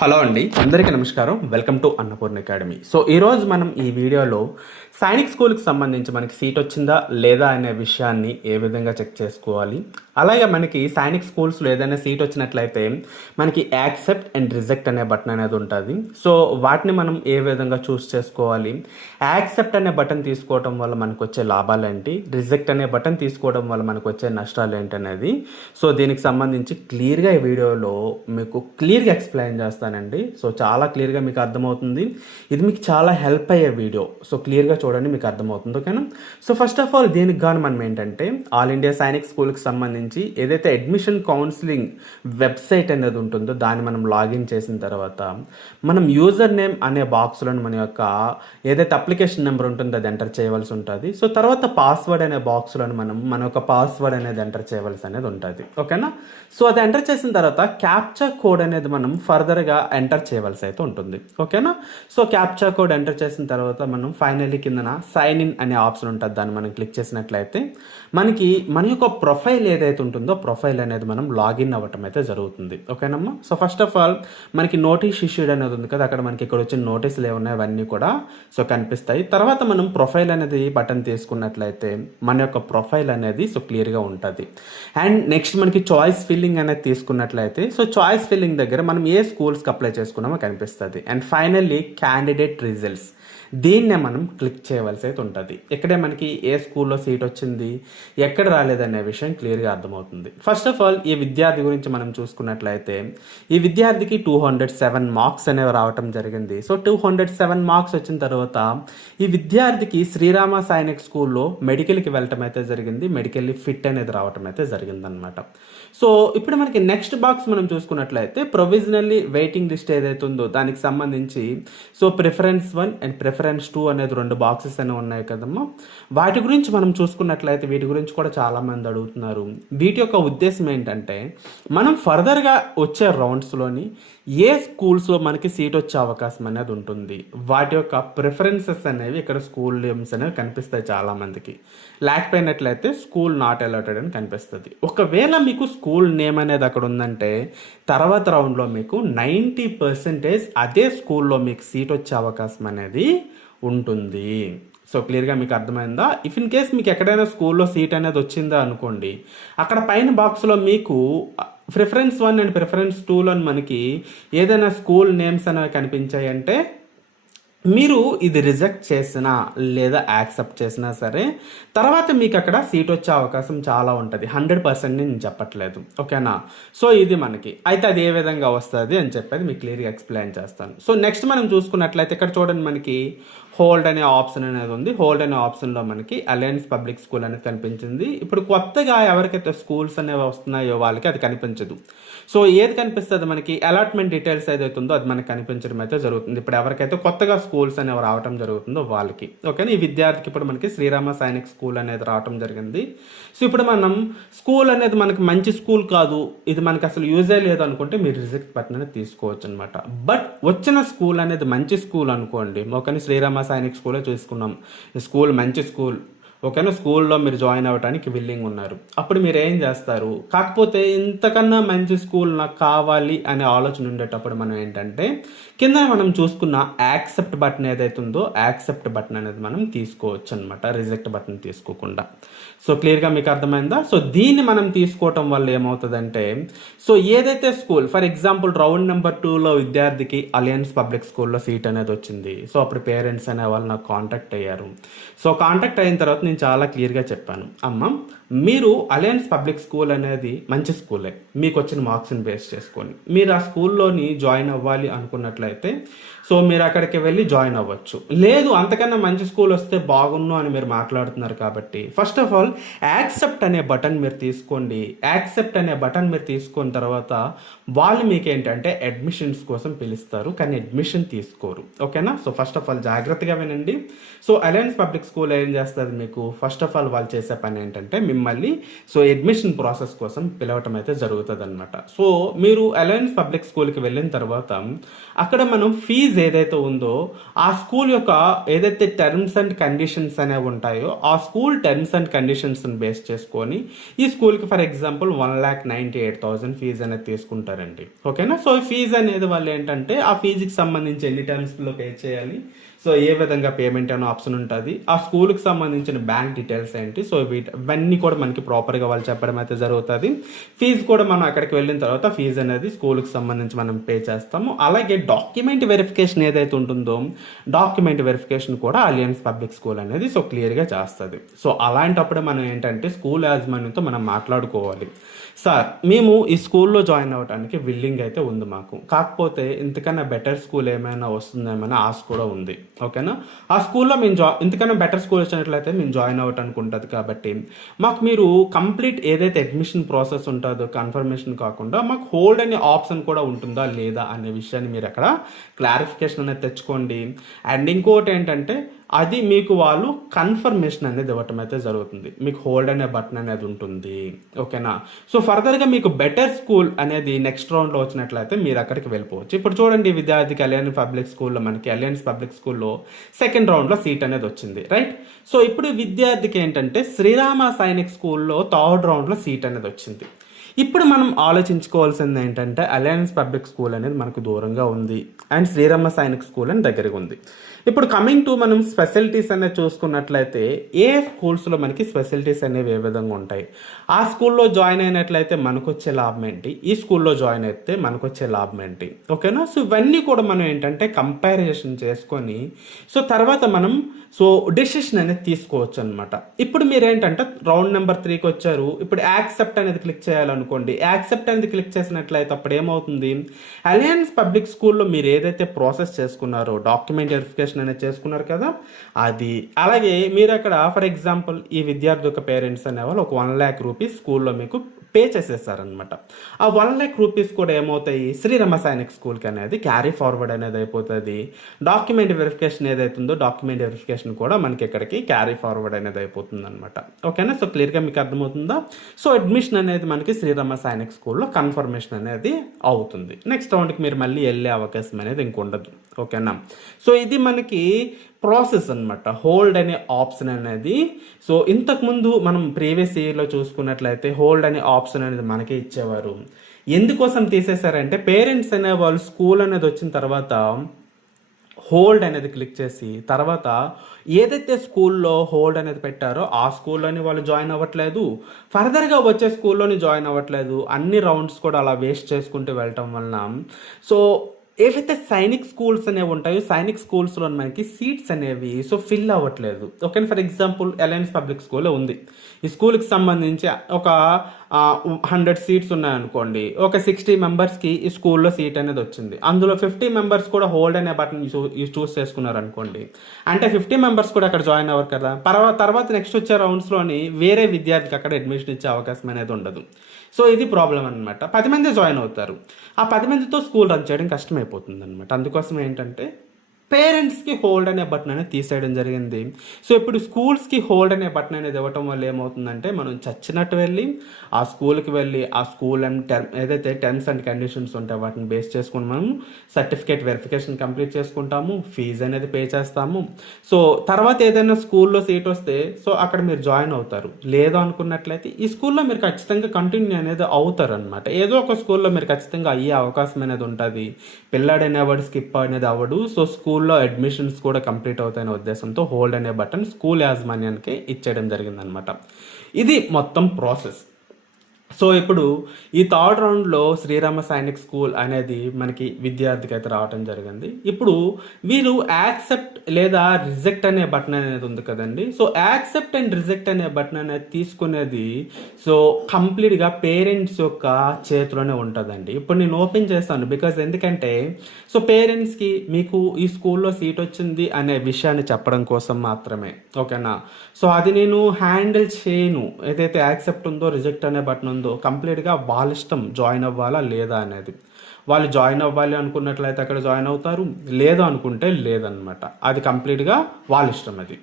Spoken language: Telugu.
హలో అండి, అందరికీ నమస్కారం. Welcome to Annapurna academy. So ఈరోజు మనం ఈ వీడియోలో సైనిక్ స్కూల్కి సంబంధించి మనకి సీట్ వచ్చిందా లేదా అనే విషయాన్ని ఏ విధంగా చెక్ చేసుకోవాలి, అలాగే మనకి సైనిక్ స్కూల్స్లో ఏదైనా సీట్ వచ్చినట్లయితే మనకి యాక్సెప్ట్ అండ్ రిజెక్ట్ అనే బటన్ అనేది ఉంటుంది. సో వాటిని మనం ఏ విధంగా చూస్ చేసుకోవాలి, యాక్సెప్ట్ అనే బటన్ తీసుకోవడం వల్ల మనకు వచ్చే లాభాలు ఏంటి, రిజెక్ట్ అనే బటన్ తీసుకోవడం వల్ల మనకు వచ్చే నష్టాలు ఏంటి అనేది సో దీనికి సంబంధించి క్లియర్గా ఈ వీడియోలో మీకు క్లియర్గా ఎక్స్ప్లెయిన్ చేస్తానండి. సో చాలా క్లియర్గా మీకు అర్థమవుతుంది. ఇది మీకు చాలా హెల్ప్ అయ్యే వీడియో. సో క్లియర్గా చూడండి, మీకు అర్థమవుతుంది. ఓకేనా? సో ఫస్ట్ ఆఫ్ ఆల్ దీనికి గాను మనం ఏంటంటే ఆల్ ఇండియా సైనిక్ స్కూల్కి సంబంధించి ఏదైతే అడ్మిషన్ కౌన్సిలింగ్ వెబ్సైట్ అనేది ఉంటుందో దాన్ని మనం లాగిన్ చేసిన తర్వాత మనం యూజర్ నేమ్ అనే బాక్స్లో మన యొక్క ఏదైతే అప్లికేషన్ నెంబర్ ఉంటుందో అది ఎంటర్ చేయవలసి ఉంటుంది. సో తర్వాత పాస్వర్డ్ అనే బాక్స్లో మనం మన యొక్క పాస్వర్డ్ అనేది ఎంటర్ చేయవలసి అనేది ఉంటుంది. ఓకేనా? సో అది ఎంటర్ చేసిన తర్వాత క్యాప్చా కోడ్ అనేది మనం ఫర్దర్గా ఎంటర్ చేయవలసి అయితే ఉంటుంది. ఓకేనా? సో క్యాప్చా కోడ్ ఎంటర్ చేసిన తర్వాత మనం ఫైనల్లీ కిందన సైన్ ఇన్ అనే ఆప్షన్ ఉంటుంది. దాన్ని మనం క్లిక్ చేసినట్లయితే మనకి మన యొక్క ప్రొఫైల్ ఏదైతే ఉంటుందో ప్రొఫైల్ అనేది మనం లాగిన్ అవ్వటం అయితే జరుగుతుంది. ఓకేనమ్మా? సో ఫస్ట్ ఆఫ్ ఆల్ మనకి నోటీస్ ఇష్యూడ్ అనేది ఉంది కదా, అక్కడ మనకి ఇక్కడ వచ్చిన నోటీసులు ఏమున్నాయి అవన్నీ కూడా సో కనిపిస్తాయి. తర్వాత మనం ప్రొఫైల్ అనేది బటన్ తీసుకున్నట్లయితే మన యొక్క ప్రొఫైల్ అనేది సో క్లియర్గా ఉంటుంది. అండ్ నెక్స్ట్ మనకి చాయిస్ ఫిల్లింగ్ అనేది తీసుకున్నట్లయితే సో చాయిస్ ఫిల్లింగ్ దగ్గర మనం ఏ స్కూల్స్కి అప్లై చేసుకున్నామో కనిపిస్తుంది. అండ్ ఫైనల్లీ క్యాండిడేట్ రిజల్ట్స్, దీన్నే మనం క్లిక్ చేయవలసి అయితే ఉంటుంది. ఇక్కడే మనకి ఏ స్కూల్లో సీట్ వచ్చింది, ఎక్కడ రాలేదనే విషయం క్లియర్గా అర్థమవుతుంది. ఫస్ట్ ఆఫ్ ఆల్ ఈ విద్యార్థి గురించి మనం చూసుకున్నట్లయితే ఈ విద్యార్థికి 207 మార్క్స్ అనేవి రావటం జరిగింది. సో 207 మార్క్స్ వచ్చిన తర్వాత ఈ విద్యార్థికి శ్రీరామ సైనిక్ స్కూల్లో మెడికల్కి వెళ్ళటం అయితే జరిగింది. మెడికల్లీ ఫిట్ అనేది రావటం అయితే జరిగిందనమాట. సో ఇప్పుడు మనకి నెక్స్ట్ బాక్స్ మనం చూసుకున్నట్లయితే ప్రొవిజనల్లీ వెయిటింగ్ లిస్ట్ ఏదైతే ఉందో దానికి సంబంధించి సో ప్రిఫరెన్స్ 1 అండ్ ప్రిఫరెన్స్ 2 అనేది 2 బాక్సెస్ అనేవి ఉన్నాయి కదమ్మా. వాటి గురించి మనం చూసుకున్నట్లయితే వీటి గురించి కూడా చాలామంది అడుగుతున్నారు. వీటి యొక్క ఉద్దేశం ఏంటంటే మనం ఫర్దర్గా వచ్చే రౌండ్స్లోని ఏ స్కూల్స్లో మనకి సీట్ వచ్చే అవకాశం అనేది ఉంటుంది, వాటి యొక్క ప్రిఫరెన్సెస్ అనేవి ఇక్కడ స్కూల్ నేమ్స్ అనేవి కనిపిస్తాయి చాలామందికి. లేకపోయినట్లయితే స్కూల్ నాట్ అలాటెడ్ అని కనిపిస్తుంది. ఒకవేళ మీకు స్కూల్ నేమ్ అనేది అక్కడ ఉందంటే తర్వాత రౌండ్లో మీకు 90% అదే స్కూల్లో మీకు సీట్ వచ్చే అవకాశం అనేది ఉంటుంది. సో క్లియర్గా మీకు అర్థమైందా? ఇఫ్ ఇన్ కేస్ మీకు ఎక్కడైనా స్కూల్లో సీట్ అనేది వచ్చిందా అనుకోండి, అక్కడ పైన బాక్స్లో మీకు ప్రిఫరెన్స్ 1 అండ్ ప్రిఫరెన్స్ 2లో మనకి ఏదైనా స్కూల్ నేమ్స్ అనేవి కనిపించాయి అంటే మీరు ఇది రిజెక్ట్ చేసినా లేదా యాక్సెప్ట్ చేసినా సరే తర్వాత మీకు అక్కడ సీట్ వచ్చే అవకాశం చాలా ఉంటుంది. 100% నేను చెప్పట్లేదు. ఓకేనా? సో ఇది మనకి అయితే అది ఏ విధంగా వస్తుంది అని చెప్పేది మీకు క్లియర్గా ఎక్స్ప్లెయిన్ చేస్తాను. సో నెక్స్ట్ మనం చూసుకున్నట్లయితే ఇక్కడ చూడండి, మనకి హోల్డ్ అనే ఆప్షన్ అనేది ఉంది. హోల్డ్ అనే ఆప్షన్లో మనకి అలయన్స్ పబ్లిక్ స్కూల్ అనేది కనిపించింది. ఇప్పుడు కొత్తగా ఎవరికైతే స్కూల్స్ అనేవి వస్తున్నాయో వాళ్ళకి అది కనిపించదు. సో ఏది కనిపిస్తుంది, మనకి అలాట్మెంట్ డీటెయిల్స్ ఏదైతే ఉందో అది మనకి కనిపించడం అయితే జరుగుతుంది. ఇప్పుడు ఎవరికైతే కొత్తగా స్కూల్స్ అనేవి రావడం జరుగుతుందో వాళ్ళకి. ఓకేనా? ఈ విద్యార్థికి ఇప్పుడు మనకి శ్రీరామ సైనిక్ స్కూల్ అనేది రావడం జరిగింది. సో ఇప్పుడు మనం స్కూల్ అనేది మనకి మంచి స్కూల్ కాదు, ఇది మనకి అసలు యూజే లేదు అనుకుంటే మీరు రిజెక్ట్ బటన్ అనేది తీసుకోవచ్చు అనమాట. బట్ వచ్చిన స్కూల్ అనేది మంచి స్కూల్ అనుకోండి. ఓకేనా? శ్రీరామ సైనిక్ స్కూలే చూసుకున్నాం, ఈ స్కూల్ మంచి స్కూల్. ఓకేనా? స్కూల్లో మీరు జాయిన్ అవ్వడానికి విల్లింగ్ ఉన్నారు. అప్పుడు మీరు ఏం చేస్తారు, కాకపోతే ఇంతకన్నా మంచి స్కూల్ నాకు కావాలి అనే ఆలోచన ఉండేటప్పుడు మనం ఏంటంటే కింద మనం చూసుకున్న యాక్సెప్ట్ బటన్ ఏదైతే ఉందో యాక్సెప్ట్ బటన్ అనేది మనం తీసుకోవచ్చు అనమాట, రిజెక్ట్ బటన్ తీసుకోకుండా. సో క్లియర్గా మీకు అర్థమైందా? సో దీన్ని మనం తీసుకోవటం వల్ల ఏమవుతుందంటే సో ఏదైతే school for example round number 2లో విద్యార్థికి అలయన్స్ పబ్లిక్ స్కూల్లో సీట్ అనేది వచ్చింది. సో అప్పుడు పేరెంట్స్ అనే వాళ్ళు నాకు కాంటాక్ట్ అయ్యారు. సో కాంటాక్ట్ అయిన తర్వాత నేను చాలా క్లియర్గా చెప్పాను, అమ్మ మీరు అలయన్స్ పబ్లిక్ స్కూల్ అనేది మంచి స్కూలే, మీకు వచ్చిన మార్క్స్ని బేస్ చేసుకొని మీరు ఆ స్కూల్లోని జాయిన్ అవ్వాలి అనుకున్నట్లయితే సో మీరు అక్కడికి వెళ్ళి జాయిన్ అవ్వచ్చు. లేదు అంతకన్నా మంచి స్కూల్ వస్తే బాగున్ను అని మీరు మాట్లాడుతున్నారు కాబట్టి ఫస్ట్ ఆఫ్ ఆల్ యాక్సెప్ట్ అనే బటన్ మీరు తీసుకోండి. యాక్సెప్ట్ అనే బటన్ మీరు తీసుకున్న తర్వాత వాళ్ళు మీకు ఏంటంటే అడ్మిషన్స్ కోసం పిలుస్తారు, కానీ అడ్మిషన్ తీసుకోరు. ఓకేనా? సో ఫస్ట్ ఆఫ్ ఆల్ జాగ్రత్తగా వినండి. సో అలయన్స్ పబ్లిక్ స్కూల్ ఏం చేస్తుంది, మీకు ఫస్ట్ ఆఫ్ ఆల్ వాళ్ళు చేసే పని ఏంటంటే మిమ్మల్ని సో అడ్మిషన్ ప్రాసెస్ కోసం పిలవటం అయితే జరుగుతుంది అనమాట. సో మీరు అలయన్స్ పబ్లిక్ స్కూల్కి వెళ్ళిన తర్వాత అక్కడ మనం ఫీజు ఏదైతే ఉందో ఆ స్కూల్ యొక్క ఏదైతే టర్మ్స్ అండ్ కండిషన్స్ అనేవి ఉంటాయో ఆ స్కూల్ టర్మ్స్ అండ్ కండిషన్స్ని బేస్ చేసుకొని ఈ స్కూల్కి ఫర్ ఎగ్జాంపుల్ 1,98,000 ఫీజు అనేది తీసుకుంటారండి. ఓకేనా. సో ఫీజు అనేది వాళ్ళు ఏంటంటే ఆ ఫీజుకి సంబంధించి ఎన్ని టర్మ్స్లో పే చేయాలి, సో ఏ విధంగా పేమెంట్ అనే ఆప్షన్ ఉంటుంది, ఆ స్కూల్కి సంబంధించిన బ్యాంక్ డీటెయిల్స్ ఏంటి, సో ఇవన్నీ కూడా మనకి ప్రాపర్గా వాళ్ళు చెప్పడం అయితే జరుగుతుంది. ఫీజు కూడా మనం అక్కడికి వెళ్ళిన తర్వాత ఫీజు అనేది స్కూల్కి సంబంధించి మనం పే చేస్తాము. అలాగే డాక్యుమెంట్ వెరిఫికేషన్ ఏదైతే ఉంటుందో డాక్యుమెంట్ వెరిఫికేషన్ కూడా అలయన్స్ పబ్లిక్ స్కూల్ అనేది సో క్లియర్గా చేస్తుంది. సో అలాంటప్పుడు మనం ఏంటంటే స్కూల్ యాజమాన్యంతో మనం మాట్లాడుకోవాలి. సార్ మేము ఈ స్కూల్లో జాయిన్ అవ్వడానికి విల్లింగ్ అయితే ఉంది మాకు, కాకపోతే ఇంతకన్నా బెటర్ స్కూల్ ఏమైనా వస్తుందేమైనా ఆశ కూడా ఉంది. ఓకేనా. ఆ స్కూల్లో మేము ఇంతకన్నా బెటర్ స్కూల్ వచ్చినట్లయితే మేము జాయిన్ అవ్వడానికి ఉంటుంది. కాబట్టి మాకు మీరు కంప్లీట్ ఏదైతే అడ్మిషన్ ప్రాసెస్ ఉంటుందో కన్ఫర్మేషన్ కాకుండా మాకు హోల్డ్ అనే ఆప్షన్ కూడా ఉంటుందా లేదా అనే విషయాన్ని మీరు అక్కడ క్లారిఫికేషన్ అనేది తెచ్చుకోండి. అండ్ ఇంకోటి ఏంటంటే అది మీకు వాళ్ళు కన్ఫర్మేషన్ అనేది ఇవ్వటం అయితే జరుగుతుంది. మీకు హోల్డ్ అనే బటన్ అనేది ఉంటుంది. ఓకేనా. సో ఫర్దర్గా మీకు బెటర్ స్కూల్ అనేది నెక్స్ట్ రౌండ్లో వచ్చినట్లయితే మీరు అక్కడికి వెళ్ళిపోవచ్చు. ఇప్పుడు చూడండి, విద్యార్థికి అలయన్స్ పబ్లిక్ స్కూల్లో మనకి అలయన్స్ పబ్లిక్ స్కూల్లో సెకండ్ రౌండ్లో సీట్ అనేది వచ్చింది, రైట్. సో ఇప్పుడు విద్యార్థికి ఏంటంటే శ్రీరామ సైనిక్ స్కూల్లో థర్డ్ రౌండ్లో సీట్ అనేది వచ్చింది. ఇప్పుడు మనం ఆలోచించుకోవాల్సింది ఏంటంటే అలయన్స్ పబ్లిక్ స్కూల్ అనేది మనకు దూరంగా ఉంది అండ్ శ్రీరామ సైనిక్ స్కూల్ అని దగ్గరగా ఉంది. ఇప్పుడు కమింగ్ టు మనం స్పెషాలిటీస్ అనేది చూసుకున్నట్లయితే ఏ స్కూల్స్లో మనకి స్పెషాలిటీస్ అనేవి ఏ విధంగా ఉంటాయి, ఆ స్కూల్లో జాయిన్ అయినట్లయితే మనకు వచ్చే లాభం ఏంటి, ఈ స్కూల్లో జాయిన్ అయితే మనకు వచ్చే లాభం ఏంటి. ఓకేనా. సో ఇవన్నీ కూడా మనం ఏంటంటే కంపారిజన్ చేసుకొని సో తర్వాత మనం సో డెసిషన్ అనేది తీసుకోవచ్చు అనమాట. ఇప్పుడు మీరు ఏంటంటే రౌండ్ నెంబర్ 3కి వచ్చారు. ఇప్పుడు యాక్సెప్ట్ అనేది క్లిక్ చేయాలనుకోండి. యాక్సెప్ట్ అనేది క్లిక్ చేసినట్లయితే అప్పుడు ఏమవుతుంది, అలయన్స్ పబ్లిక్ స్కూల్లో మీరు ఏదైతే ప్రాసెస్ చేసుకున్నారో డాక్యుమెంట్ వెరిఫికేషన్ అనేది చేసుకున్నారు కదా అది, అలాగే మీరు అక్కడ ఫర్ ఎగ్జాంపుల్ ఈ విద్యార్థి యొక్క పేరెంట్స్ అనేవాళ్ళు ఒక 1 lakh రూపీస్ స్కూల్లో మీకు పే చేసేసారనమాట. ఆ 1 lakh రూపీస్ కూడా ఏమవుతాయి శ్రీరామ సైనిక్ స్కూల్కి అనేది క్యారీ ఫార్వర్డ్ అనేది అయిపోతుంది. డాక్యుమెంట్ వెరిఫికేషన్ ఏదైతుందో డాక్యుమెంట్ వెరిఫికేషన్ కూడా మనకి ఇక్కడికి క్యారీ ఫార్వర్డ్ అనేది అయిపోతుంది అనమాట. ఓకేనా. సో క్లియర్గా మీకు అర్థమవుతుందా. సో అడ్మిషన్ అనేది మనకి శ్రీరామ సైనిక్ స్కూల్లో కన్ఫర్మేషన్ అనేది అవుతుంది. నెక్స్ట్ రౌండ్కి మీరు మళ్ళీ వెళ్ళే అవకాశం అనేది ఇంకొండదు. ఓకేనా. సో ఇది మనకి ప్రాసెస్ అనమాట, హోల్డ్ అనే ఆప్షన్ అనేది. సో ఇంతకుముందు మనం ప్రీవియస్ ఇయర్లో చూసుకున్నట్లయితే హోల్డ్ అనే ఆప్షన్ అనేది మనకే ఇచ్చేవారు. ఎందుకోసం తీసేశారంటే పేరెంట్స్ అనే వాళ్ళు స్కూల్ అనేది వచ్చిన తర్వాత హోల్డ్ అనేది క్లిక్ చేసి తర్వాత ఏదైతే స్కూల్లో హోల్డ్ అనేది పెట్టారో ఆ స్కూల్లోని వాళ్ళు జాయిన్ అవ్వట్లేదు, ఫర్దర్గా వచ్చే స్కూల్లోని జాయిన్ అవ్వట్లేదు. అన్ని రౌండ్స్ కూడా అలా వేస్ట్ చేసుకుంటూ వెళ్ళటం వలన సో ఏవైతే సైనిక్ స్కూల్స్ అనేవి ఉంటాయో సైనిక్ స్కూల్స్లో మనకి సీట్స్ అనేవి సో ఫిల్ అవ్వట్లేదు. Okay. For example alliance public స్కూల్లో ఉంది. ఈ స్కూల్కి సంబంధించి ఒక 100 సీట్స్ ఉన్నాయనుకోండి, ఒక 60 మెంబర్స్కి ఈ స్కూల్లో సీట్ అనేది వచ్చింది. అందులో 50 మెంబర్స్ కూడా హోల్డ్ అనే బటన్ చూస్ చేసుకున్నారు అనుకోండి, అంటే 50 మెంబర్స్ కూడా అక్కడ జాయిన్ అవ్వరు కదా. తర్వాత నెక్స్ట్ వచ్చే రౌండ్స్లోని వేరే విద్యార్థికి అక్కడ అడ్మిషన్ ఇచ్చే అవకాశం అనేది ఉండదు. సో ఇది ప్రాబ్లం అనమాట. 10 మంది జాయిన్ అవుతారు, ఆ 10 మందితో స్కూల్ రన్ చేయడం కష్టమైపోతుంది అనమాట. అందుకోసం ఏంటంటే పేరెంట్స్కి హోల్డ్ అనే బటన్ అనేది తీసేయడం జరిగింది. సో ఇప్పుడు స్కూల్స్కి హోల్డ్ అనే బటన్ అనేది ఇవ్వటం వల్ల ఏమవుతుందంటే మనం చచ్చినట్టు వెళ్ళి ఆ స్కూల్కి వెళ్ళి ఆ స్కూల్ అండ్ ఏదైతే టర్మ్స్ అండ్ కండిషన్స్ ఉంటాయో వాటిని బేస్ చేసుకుని మనం సర్టిఫికేట్ వెరిఫికేషన్ కంప్లీట్ చేసుకుంటాము, ఫీజు అనేది పే చేస్తాము. సో తర్వాత ఏదైనా స్కూల్లో సీట్ వస్తే సో అక్కడ మీరు జాయిన్ అవుతారు. లేదు అనుకున్నట్లయితే ఈ స్కూల్లో మీరు ఖచ్చితంగా కంటిన్యూ అనేది అవుతారు అనమాట. ఏదో ఒక స్కూల్లో మీరు ఖచ్చితంగా అయ్యే అవకాశం అనేది ఉంటుంది. పిల్లాడు అనేవాడు స్కిప్ అనేది అవ్వడు. సో స్కూల్లో అడ్మిషన్స్ కూడా కంప్లీట్ అవుతాయనే ఉద్దేశంతో హోల్డ్ అనే బటన్ స్కూల్ యాజమాన్యానికి ఇచ్చేయడం జరిగిందనమాట. ఇది మొత్తం ప్రాసెస్. సో ఇప్పుడు ఈ థర్డ్ రౌండ్లో శ్రీరామ సైనిక్ స్కూల్ అనేది మనకి విద్యార్థికి అయితే రావడం జరిగింది. ఇప్పుడు వీరు యాక్సెప్ట్ లేదా రిజెక్ట్ అనే బటన్ అనేది ఉంది కదండి. సో యాక్సెప్ట్ అండ్ రిజెక్ట్ అనే బటన్ అనేది తీసుకునేది సో కంప్లీట్గా పేరెంట్స్ యొక్క చేతిలోనే ఉంటుందండి. ఇప్పుడు నేను ఓపెన్ చేస్తాను బికాజ్ ఎందుకంటే సో పేరెంట్స్కి మీకు ఈ స్కూల్లో సీట్ వచ్చింది అనే విషయాన్ని చెప్పడం కోసం మాత్రమే. ఓకేనా. సో అది నేను హ్యాండిల్ చేయను. ఏదైతే యాక్సెప్ట్ ఉందో రిజెక్ట్ అనే బటన్ ఉందో కంప్లీట్గా వాళ్ళ ఇష్టం జాయిన్ అవ్వాలా లేదా అనేది. వాళ్ళు జాయిన్ అవ్వాలి అనుకున్నట్లయితే అక్కడ జాయిన్ అవుతారు, లేదు అనుకుంటే లేదనమాట. అది కంప్లీట్గా వాళ్ళ ఇష్టం అది.